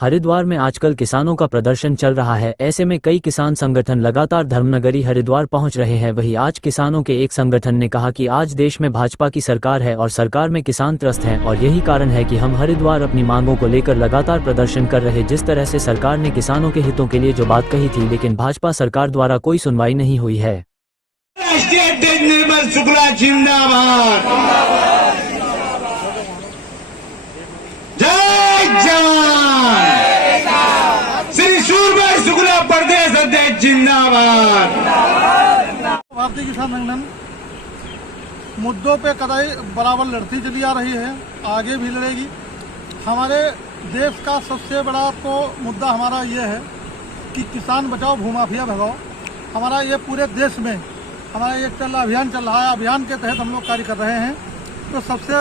हरिद्वार में आजकल किसानों का प्रदर्शन चल रहा है। ऐसे में कई किसान संगठन लगातार धर्मनगरी हरिद्वार पहुंच रहे हैं। वहीं आज किसानों के एक संगठन ने कहा कि आज देश में भाजपा की सरकार है और सरकार में किसान त्रस्त हैं और यही कारण है कि हम हरिद्वार अपनी मांगों को लेकर लगातार प्रदर्शन कर रहे। जिस तरह से सरकार ने किसानों के हितों के लिए जो बात कही थी, लेकिन भाजपा सरकार द्वारा कोई सुनवाई नहीं हुई है। जिंदाबाद। भारतीय किसान संगठन मुद्दों पे कदाई बराबर लड़ती चली आ रही है, आगे भी लड़ेगी। हमारे देश का सबसे बड़ा तो मुद्दा हमारा ये है कि किसान बचाओ भूमाफिया भगाओ। हमारा ये पूरे देश में हमारा एक अभियान चल रहा है। अभियान के तहत हम लोग कार्य कर रहे हैं। तो सबसे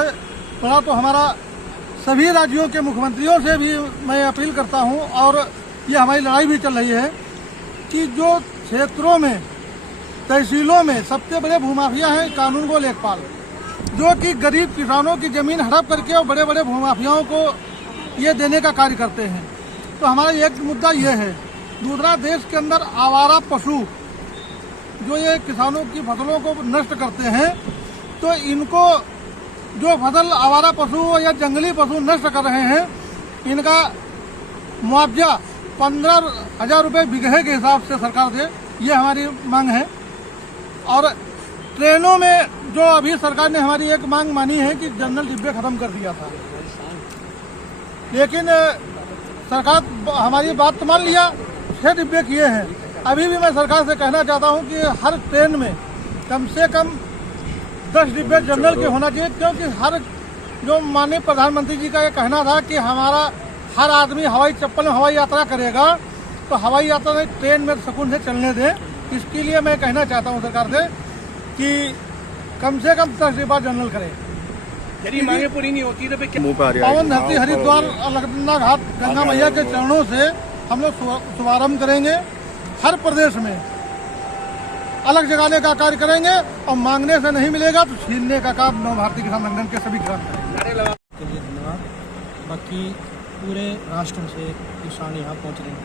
बड़ा तो हमारा सभी राज्यों के मुख्यमंत्रियों से भी मैं अपील करता हूँ, और ये हमारी लड़ाई भी चल रही है कि जो क्षेत्रों में तहसीलों में सबसे बड़े भूमाफिया हैं कानून को लेखपाल, जो कि गरीब किसानों की जमीन हड़प करके और बड़े बड़े भूमाफियाओं को ये देने का कार्य करते हैं। तो हमारा एक मुद्दा ये है। दूसरा, देश के अंदर आवारा पशु जो ये किसानों की फसलों को नष्ट करते हैं, तो इनको जो फसल आवारा पशु या जंगली पशु नष्ट कर रहे हैं, इनका मुआवजा 15,000 रुपये बीघे के हिसाब से सरकार दे, ये हमारी मांग है। और ट्रेनों में जो अभी सरकार ने हमारी एक मांग मानी है कि जनरल डिब्बे खत्म कर दिया था, लेकिन सरकार हमारी बात तो मान लिया, 6 डिब्बे किए हैं। अभी भी मैं सरकार से कहना चाहता हूं कि हर ट्रेन में कम से कम 10 डिब्बे जनरल के होना चाहिए, क्योंकि हर जो माननीय प्रधानमंत्री जी का ये कहना था कि हमारा हर आदमी हवाई चप्पल में हवाई यात्रा करेगा, तो हवाई यात्रा में ट्रेन में सुकून से चलने दें। इसके लिए मैं कहना चाहता हूं सरकार से कि कम से कम 10 डिब्बा जनरल करें। यदि मांगे पूरी नहीं होती तो पावन धरती हरिद्वार अलकनंदा घाट गंगा मैया के चरणों से हम लोग शुभारम्भ करेंगे। हर प्रदेश में अलग जगाने का कार्य करेंगे, और मांगने से नहीं मिलेगा तो छीनने का काम नव भारतीय किसान संगठन के सभी किसान करेंगे। धन्यवाद। बाकी पूरे राष्ट्र से किसान यहाँ पहुँच रहे हैं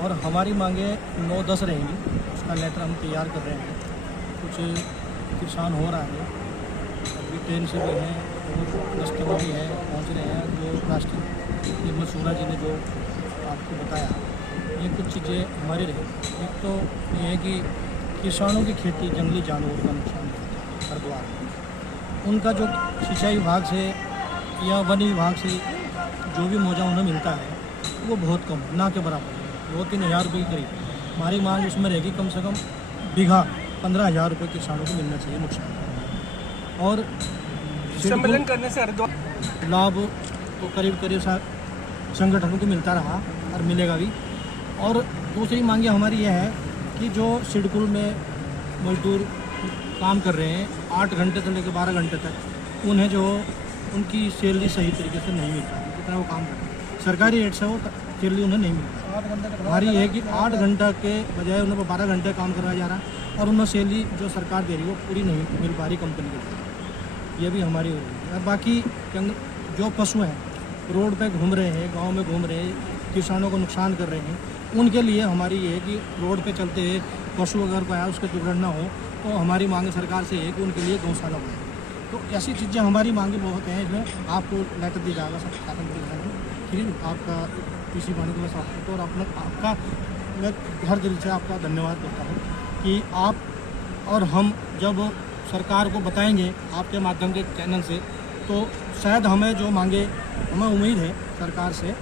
और हमारी मांगे 9-10 रहेंगी। उसका लेटर हम तैयार कर रहे हैं। कुछ किसान हो रहा है, अभी ट्रेन से भी हैं और रास्ते में भी हैं, पहुँच रहे हैं। जो राष्ट्रीय निर्मल सूरा जी ने जो आपको बताया, ये कुछ चीज़ें हमारी रही। एक तो ये है कि किसानों की खेती जंगली जानवरों का नुकसान हरिद्वार में, उनका जो सिंचाई विभाग से या वन विभाग से जो भी मुआवजा उन्हें मिलता है वो बहुत कम, ना के बराबर है, 2-3 हज़ार रुपये के करीब। हमारी मांग उसमें रहेगी कम से कम बीघा 15,000 रुपये किसानों को मिलना चाहिए नुकसान। और सम्मेलन करने से हरिद्वार लाभ तो करीब संगठनों को मिलता रहा और मिलेगा भी। और दूसरी मांगे हमारी यह है कि जो शेड्यूल में मजदूर काम कर रहे हैं 8 घंटे से लेकर 12 घंटे तक, उन्हें जो उनकी सैलरी सही तरीके से नहीं मिलता, जितना वो काम करते हैं सरकारी रेट से वो सैलरी उन्हें नहीं मिलती। हमारी है कि 8 घंटा के बजाय उन्हें 12 घंटे काम करवाया जा रहा है और उन्हें सैलरी जो सरकार दे रही है वो पूरी नहीं मिल पा रही कंपनी को। ये भी हमारी हो रही है। बाकी जो पशु हैं रोड पे घूम रहे हैं, गांव में घूम रहे हैं, किसानों को नुकसान कर रहे हैं, उनके लिए हमारी ये है कि रोड पे चलते हुए पशु अगर कोई आया उसके दुर्घटना हो तो हमारी मांग सरकार से है कि उनके लिए गौशाला हो। तो ऐसी चीज़ें हमारी मांगे बहुत हैं। इसमें आपको लेटर दिया जाएगा सब शासन के जाएगा, ठीक है। आपका किसी मांगे को मैं साथ और आपका मैं हर दिल से आपका धन्यवाद करता हूँ कि आप और हम जब सरकार को बताएंगे आपके माध्यम के चैनल से, तो शायद हमें जो मांगे, हमें उम्मीद है सरकार से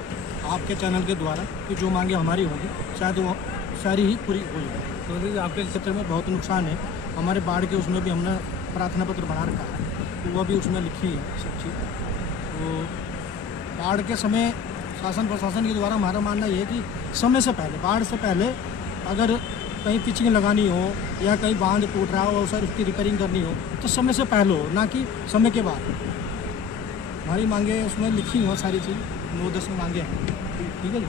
आपके चैनल के द्वारा कि जो मांगे हमारी होगी शायद वो सारी ही पूरी हो जाएगी। तो आपके क्षेत्र में बहुत नुकसान है। हमारे बाढ़ के उसमें भी हमने प्रार्थना पत्र बना रखा है, तो वो भी उसमें लिखी है सब चीज़। तो बाढ़ के समय शासन प्रशासन के द्वारा हमारा मानना ये है कि समय से पहले, बाढ़ से पहले अगर कहीं पिचिंग लगानी हो या कहीं बांध टूट रहा हो और सर उसकी रिपेयरिंग करनी हो तो समय से पहले हो, ना कि समय के बाद। हमारी मांगे उसमें लिखी हो सारी चीज़, 9-10 मांगे हैं, ठीक है जी।